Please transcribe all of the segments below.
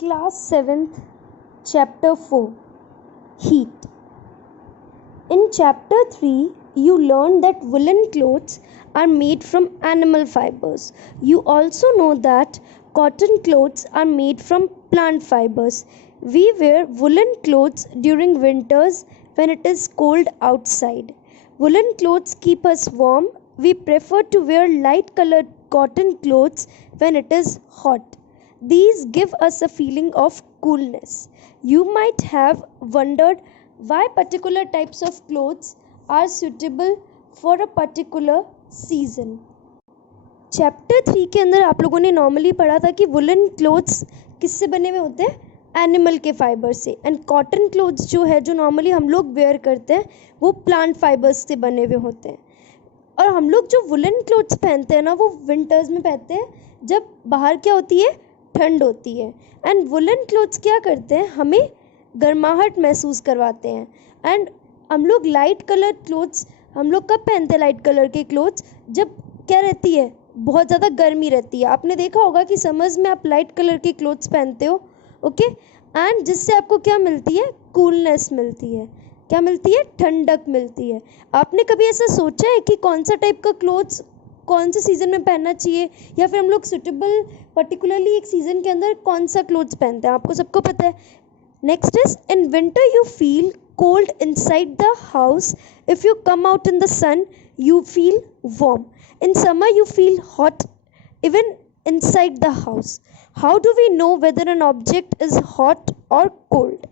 Class 7th, Chapter 4 Heat. In Chapter 3, you learn that woolen clothes are made from animal fibers. You also know that cotton clothes are made from plant fibers. We wear woolen clothes during winters when it is cold outside. Woolen clothes keep us warm. We prefer to wear light colored cotton clothes when it is hot. These give us a feeling of coolness. You might have wondered why particular types of clothes are suitable for a particular season. Chapter 3 के अंदर आप लोगों ने normally पढ़ा था कि woollen clothes किससे बने हुए होते हैं, एनिमल के फाइबर से, एंड कॉटन क्लोथ्स जो है जो नॉर्मली हम लोग वेयर करते हैं वो प्लांट फाइबर्स से बने हुए होते हैं. और हम लोग जो वुलन क्लोथ्स पहनते हैं ना वो विंटर्स में पहनते हैं जब बाहर क्या होती है, ठंड होती है. एंड वुलन क्लोथ्स क्या करते हैं, हमें गर्माहट महसूस करवाते हैं. एंड हम लोग लाइट कलर क्लोथ्स हम लोग कब पहनते हैं, लाइट कलर के क्लोथ्स जब क्या रहती है, बहुत ज़्यादा गर्मी रहती है. आपने देखा होगा कि समर्स में आप लाइट कलर के क्लोथ्स पहनते हो, ओके, एंड जिससे आपको क्या मिलती है, कूलनेस मिलती है. क्या मिलती है, ठंडक मिलती है. आपने कभी ऐसा सोचा है कि कौन सा टाइप का क्लोथ्स कौन से सीज़न में पहनना चाहिए, या फिर हम लोग सुटेबल पर्टिकुलरली एक सीज़न के अंदर कौन सा क्लोथ्स पहनते हैं, आपको सबको पता है. Next is, in winter you feel cold inside the house. If you come out in the sun, you feel warm. In summer, you feel hot even inside the house. How do we know whether an object is hot or cold?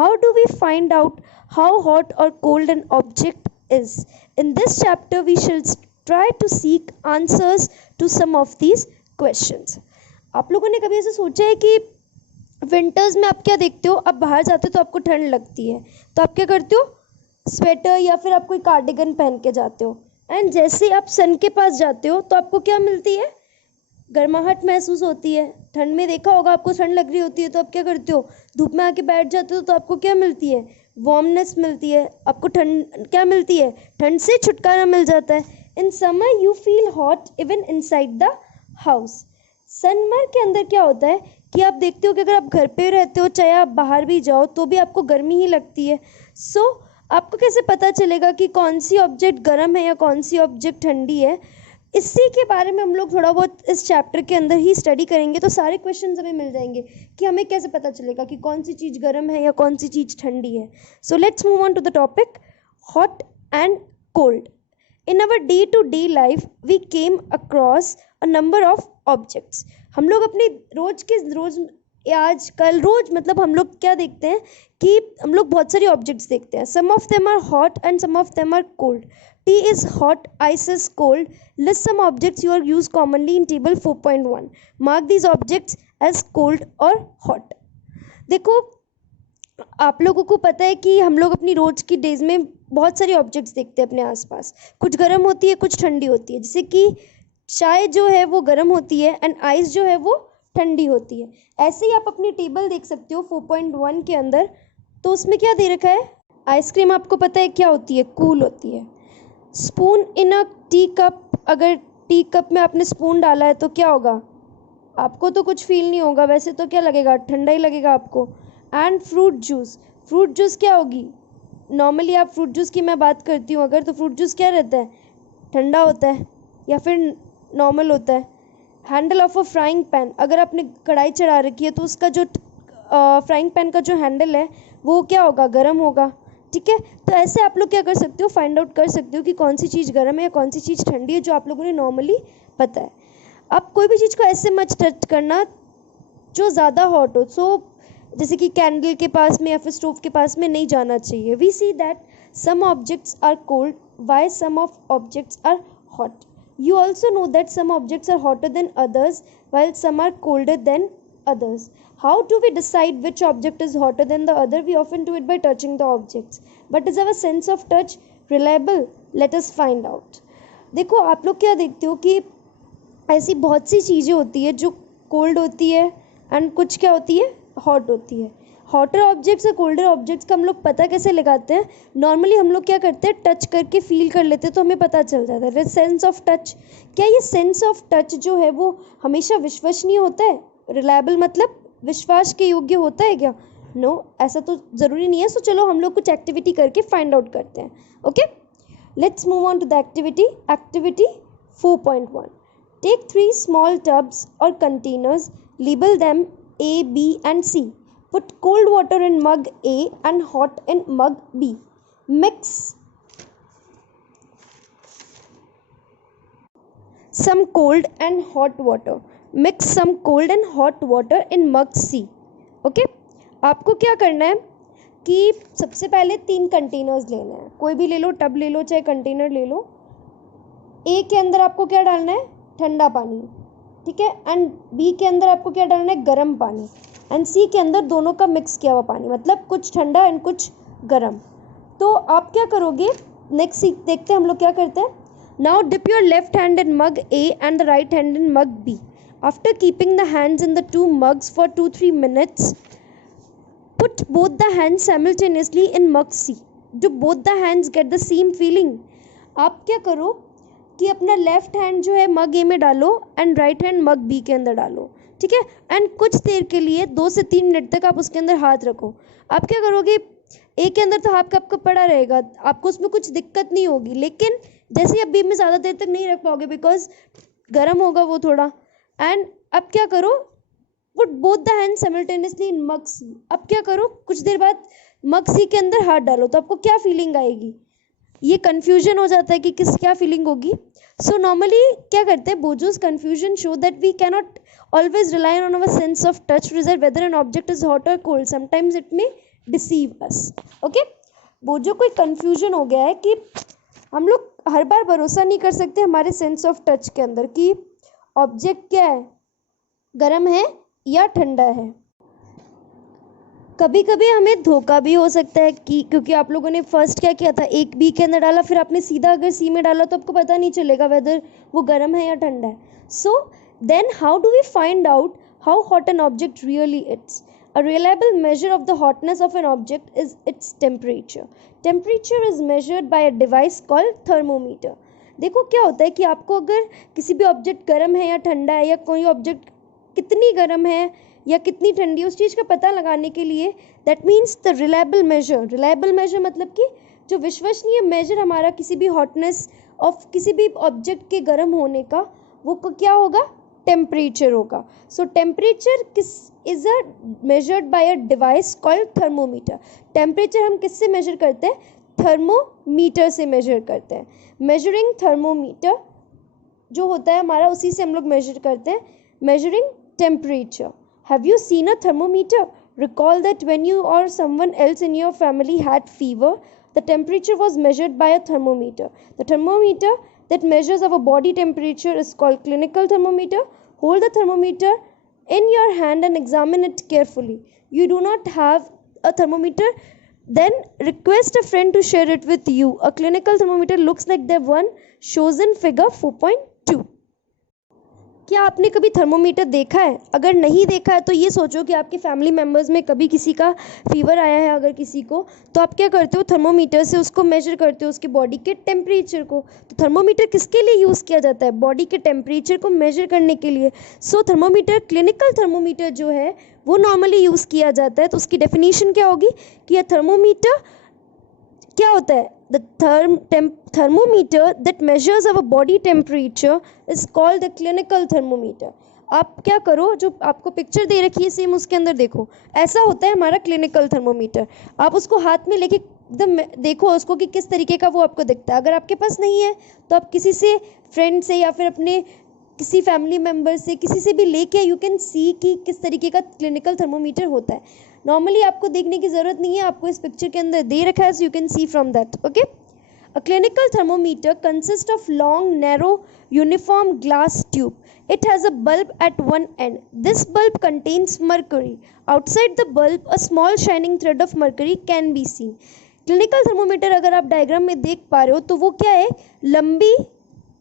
How do we find out how hot or cold an object is? In this chapter, we shall try to seek answers to some of these questions. आप लोगों ने कभी ऐसा सोचा है कि winters में आप क्या देखते हो, आप बाहर जाते हो तो आपको ठंड लगती है तो आप क्या करते हो, स्वेटर या फिर आप कोई कार्डिगन पहन के जाते हो. एंड जैसे आप सन के पास जाते हो तो आपको क्या मिलती है, गर्माहट महसूस होती है. ठंड में देखा होगा आपको ठंड लग रही होती है तो आप क्या करते हो, धूप में आके बैठ जाते हो तो आपको क्या मिलती है, वार्मनेस मिलती है. आपको ठंड क्या मिलती है, ठंड से छुटकारा मिल जाता है. In summer you feel hot even inside the house. Summer के अंदर क्या होता है कि आप देखते हो कि अगर आप घर पे रहते हो चाहे आप बाहर भी जाओ तो भी आपको गर्मी ही लगती है. सो आपको कैसे पता चलेगा कि कौन सी ऑब्जेक्ट गर्म है या कौन सी ऑब्जेक्ट ठंडी है, इसी के बारे में हम लोग थोड़ा बहुत इस चैप्टर के अंदर ही स्टडी करेंगे. तो सारे क्वेश्चंस हमें मिल जाएंगे कि हमें कैसे पता चलेगा कि कौन सी चीज़ गर्म है या कौन सी चीज़ ठंडी है. So let's move on to the topic hot and cold. In our day-to-day life, we came across a number of objects. हम लोग अपने रोज आजकल रोज मतलब हम लोग क्या देखते हैं कि हम लोग बहुत सारी ऑब्जेक्ट्स देखते हैं. Some of them are hot and some of them are cold. Tea is hot, ice is cold. List some objects you are used commonly in table 4.1. Mark these objects as cold or hot. देखो आप लोगों को पता है कि हम लोग अपनी रोज की डेज में बहुत सारी ऑब्जेक्ट्स देखते हैं अपने आसपास. कुछ गर्म होती है, कुछ ठंडी होती है. जैसे कि चाय जो है वो गर्म होती है एंड आइस जो है वो ठंडी होती है. ऐसे ही आप अपनी टेबल देख सकते हो 4.1 के अंदर. तो उसमें क्या दे रखा है, आइसक्रीम आपको पता है क्या होती है, कूल होती है. Spoon in a tea cup, अगर टी कप में आपने स्पून डाला है तो क्या होगा, आपको तो कुछ फील नहीं होगा, वैसे तो क्या लगेगा, ठंडा ही लगेगा आपको. एंड फ्रूट जूस क्या होगी, नॉर्मली आप फ्रूट जूस की मैं बात करती हूँ अगर, तो फ्रूट जूस क्या रहता है, ठंडा होता है या फिर नॉर्मल होता है. Handle of a frying pan, अगर आपने कढ़ाई चढ़ा रखी है तो उसका जो फ्राइंग पैन का जो हैंडल है वो क्या होगा, गर्म होगा. ठीक है, तो ऐसे आप लोग क्या कर सकते हो, फाइंड आउट कर सकते हो कि कौन सी चीज़ गर्म है या कौन सी चीज़ ठंडी है, जो आप लोगों ने नॉर्मली पता है. आप कोई भी चीज़ को ऐसे मत टच करना जो ज़्यादा हॉट हो. सो जैसे कि कैंडल के पास में या फिर स्टोव के पास में नहीं जाना चाहिए. We see that some objects are cold while some of objects are hot. You also know that some objects are hotter than others while some are colder than others. How do we decide which object is hotter than the other? We often do it by touching the objects. But is our sense of touch reliable? Let us find out. देखो आप लोग क्या देखते हो कि ऐसी बहुत सी चीज़ें होती है जो कोल्ड होती है एंड कुछ क्या होती है, हॉट होती है. हॉटर ऑब्जेक्ट्स और कोल्डर ऑब्जेक्ट्स का हम लोग पता कैसे लगाते हैं, नॉर्मली हम लोग क्या करते हैं, टच करके फील कर लेते हैं तो हमें पता चल जाता है. सेंस ऑफ टच, क्या ये सेंस ऑफ टच जो है वो हमेशा विश्वसनीय होता है, रिलायबल मतलब विश्वास के योग्य होता है क्या? नो, ऐसा तो ज़रूरी नहीं है. सो चलो हम लोग कुछ एक्टिविटी करके फाइंड आउट करते हैं. Okay, let's move on to the activity. Activity 4.1. Take 3 small tubs or containers, label them A, B and C. Put cold water in mug A and hot in mug B. Mix some cold and hot water. Mix some cold and hot water in mug C. Okay? आपको क्या करना है कि सबसे पहले 3 containers लेने हैं. कोई भी ले लो, टब ले लो, चाहे कंटेनर ले लो. ए के अंदर आपको क्या डालना है? ठंडा पानी. ठीक है. एंड बी के अंदर आपको क्या डालना है? गर्म पानी. एंड सी के अंदर दोनों का मिक्स किया हुआ पानी, मतलब कुछ ठंडा एंड कुछ गर्म. तो आप क्या करोगे? नेक्स्ट देखते हैं हम लोग क्या करते हैं. Now dip your left hand in mug A and the right hand in mug B. After keeping the hands in the 2 mugs for 2-3 minutes, put both the hands simultaneously in mug C. Do both the hands get the same feeling? आप क्या करो कि अपना left hand जो है मग A में डालो and right hand mug B के अंदर डालो. ठीक है. एंड कुछ देर के लिए 2 से 3 मिनट तक आप उसके अंदर हाथ रखो. आप क्या करोगे? ए के अंदर तो हाथ आपका पड़ा रहेगा, आपको उसमें कुछ दिक्कत नहीं होगी. लेकिन जैसे आप बी में ज़्यादा देर तक नहीं रख पाओगे बिकॉज गर्म होगा वो थोड़ा. एंड अब क्या करो? Put both the hand simultaneously in mug C. अब क्या करो? कुछ देर बाद मग सी के अंदर हाथ डालो तो आपको क्या फीलिंग आएगी? ये कन्फ्यूजन हो जाता है कि किस क्या फीलिंग होगी. सो नॉर्मली क्या करते हैं? Boojho's confusion shows that we cannot always rely on our sense of touch to result whether an object is hot और cold. Sometimes it may deceive us. Okay, Boojho कोई कन्फ्यूजन हो गया है कि हम लोग हर बार भरोसा नहीं कर सकते हमारे सेंस ऑफ टच के अंदर कि ऑब्जेक्ट क्या है, गर्म है या ठंडा है. कभी कभी हमें धोखा भी हो सकता है कि क्योंकि आप लोगों ने फर्स्ट क्या किया था? एक बी के अंदर डाला, फिर आपने सीधा अगर सी में डाला तो आपको पता नहीं चलेगा वेदर वो गर्म है या ठंडा है. So then how do we find out how hot an object really it's? A reliable measure of the hotness of an object is its temperature. Temperature is measured by a device called thermometer. देखो क्या होता है कि आपको अगर किसी भी object गर्म है या ठंडा है या कोई ऑब्जेक्ट कितनी गर्म है या कितनी ठंडी, उस चीज़ का पता लगाने के लिए that means the reliable measure. Reliable measure मतलब कि जो विश्वसनीय मेजर हमारा किसी भी हॉटनेस ऑफ किसी भी ऑब्जेक्ट के गर्म होने का, वो क्या होगा? टेम्परेचर होगा. सो टेम्परेचर किस is a measured by a device called thermometer. Temperature हम किससे मेजर करते हैं? थर्मोमीटर से मेजर करते हैं. मेजरिंग थर्मोमीटर जो होता है हमारा, उसी से हम लोग मेजर करते हैं. Measuring temperature. Have you seen a thermometer? Recall that when you or someone else in your family had fever, the temperature was measured by a thermometer. The thermometer that measures our body temperature is called clinical thermometer. Hold the thermometer in your hand and examine it carefully. You do not have a thermometer? Then request a friend to share it with you. A clinical thermometer looks like the one shows in figure 4.2. क्या आपने कभी thermometer देखा है? अगर नहीं देखा है तो ये सोचो कि आपके फैमिली मेम्बर्स में कभी किसी का फीवर आया है अगर किसी को, तो आप क्या करते हो? थर्मोमीटर से उसको मेजर करते हो उसके बॉडी के टेम्परेचर को. तो थर्मोमीटर किसके लिए यूज़ किया जाता है? बॉडी के टेम्परेचर को मेजर करने के लिए. सो थर्मोमीटर, क्लिनिकल थर्मोमीटर जो है वो नॉर्मली यूज़ किया जाता है. तो उसकी डेफिनेशन क्या होगी कि यह थर्मोमीटर क्या होता है? The thermometer that measures our body temperature is called a clinical thermometer. आप क्या करो, जो आपको पिक्चर दे रखी है सेम उसके अंदर देखो, ऐसा होता है हमारा क्लिनिकल थर्मोमीटर. आप उसको हाथ में लेके एकदम देखो उसको कि किस तरीके का वो आपको दिखता है. अगर आपके पास नहीं है तो आप किसी से, फ्रेंड से या फिर अपने किसी फैमिली मेम्बर से, किसी से भी लेके यू कैन सी कि किस तरीके का क्लिनिकल थर्मोमीटर होता है. नॉर्मली आपको देखने की ज़रूरत नहीं है, आपको इस पिक्चर के अंदर दे रखा है, so you can see from that. Okay, a clinical thermometer consist of long narrow uniform glass tube. It has a bulb at one end. This bulb contains mercury. Outside the bulb, a small shining thread of mercury can be seen. Clinical thermometer अगर आप diagram में देख पा रहे हो तो वो क्या है? लंबी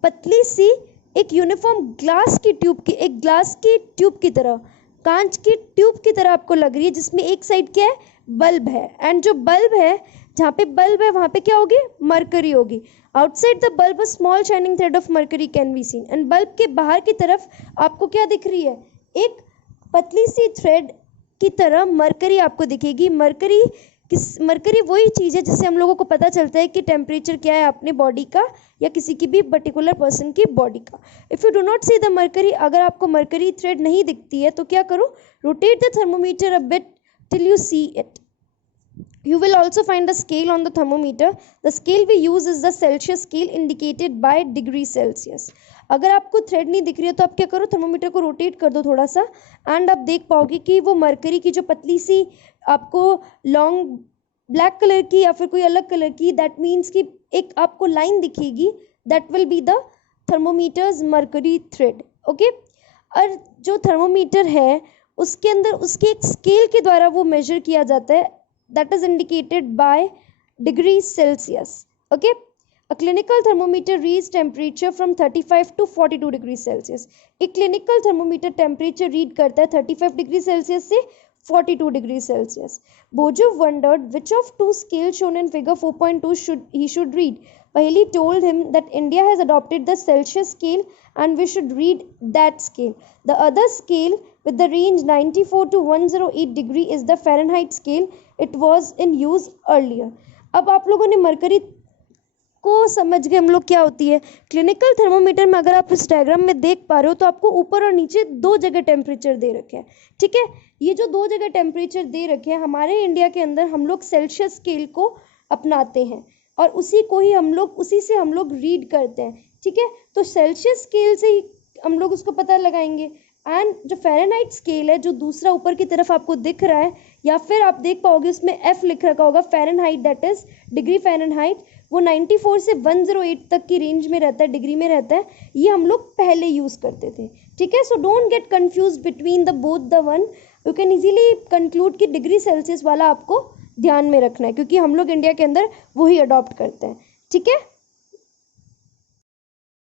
पतली सी एक यूनिफॉर्म ग्लास की ट्यूब की, एक ग्लास की ट्यूब की तरह, कांच की ट्यूब की तरह आपको लग रही है, जिसमें एक साइड क्या है? बल्ब है. एंड जो बल्ब है, जहाँ पे बल्ब है वहाँ पे क्या होगी? मरकरी होगी. Outside the bulb a small shining thread of mercury can be seen. And bulb के बाहर की तरफ आपको क्या दिख रही है? एक पतली सी थ्रेड की तरह मरकरी आपको दिखेगी। मरकरी वही चीज़ है जिससे हम लोगों को पता चलता है कि टेम्परेचर क्या है अपने बॉडी का या किसी की भी पर्टिकुलर पर्सन की बॉडी का। If you do not see the mercury, अगर आपको मरकरी थ्रेड नहीं दिखती है तो क्या करो, rotate the thermometer a bit till you see it. You will also find a scale on the thermometer. The scale we use is the Celsius scale indicated by degree Celsius. अगर आपको thread नहीं दिख रही है तो आप क्या करो, थर्मोमीटर को रोटेट कर दो थोड़ा सा एंड आप देख पाओगे कि वो मरकरी की जो पतली सी आपको लॉन्ग ब्लैक कलर की या फिर कोई अलग कलर की, दैट मीन्स कि एक आपको लाइन दिखेगी, that will be the thermometers mercury thread. Okay, और जो थर्मोमीटर है उसके अंदर उसके एक स्केल के द्वारा वो मेजर किया जाता है, that is indicated by degree Celsius. Okay, a clinical thermometer reads temperature from 35 to 42 degree Celsius. एक क्लिनिकल थर्मोमीटर टेम्परेचर रीड करता है 35 डिग्री सेल्सियस से 42 डिग्री सेल्सियस। बोजो wondered which of two scales shown in figure 4.2 should read. Paheli told him that India has adopted the Celsius scale and we should read that scale. The other scale with the range 94 to 108 degree is the Fahrenheit scale. It was in use earlier. अब आप लोगों ने mercury को समझ गए हम लोग क्या होती है। क्लिनिकल थर्मोमीटर में अगर आप इस डायग्राम में देख पा रहे हो तो आपको ऊपर और नीचे दो जगह टेम्परेचर दे रखे हैं। ठीक है, ये जो दो जगह टेम्परेचर दे रखे हैं हमारे इंडिया के अंदर हम लोग सेल्सियस स्केल को अपनाते हैं और उसी से हम लोग रीड करते हैं। ठीक है, तो सेल्सियस स्केल से ही हम लोग उसको पता लगाएंगे। एंड जो फ़ारेनहाइट स्केल है जो दूसरा ऊपर की तरफ आपको दिख रहा है या फिर आप देख पाओगे उसमें एफ लिख रखा होगा Fahrenheit, that is degree Fahrenheit, वो 94 से 108 तक की रेंज में रहता है, डिग्री में रहता है। ये हम लोग पहले यूज़ करते थे। ठीक है, so don't get confuse between the both the one, you can easily conclude कि डिग्री सेल्सियस वाला आपको ध्यान में रखना है क्योंकि हम लोग इंडिया के अंदर वही अडॉप्ट करते हैं। ठीक है।